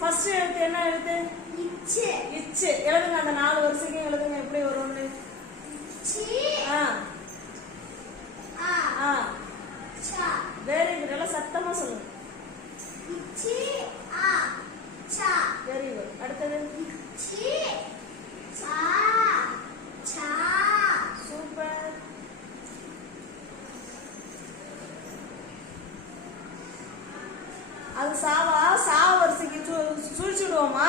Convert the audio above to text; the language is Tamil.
ஃபர்ஸ்ட் எழுத்து என்ன எழுத்து? இச்சு. இச்சு. எழுதுங்க அந்த 4 வரிசைக்கும் எழுதுங்க எப்படி வரும்னு. சி ஆ ஆ சா. Very good. எல்லாம் சத்தமா சொல்லுங்க. இச்சு ஆ சா. Very good. அடுத்தது இச்சு சா சா. சூப்பர். அது சாவா? சா வரிசைக்கு சுழிச்சுடுவோமா?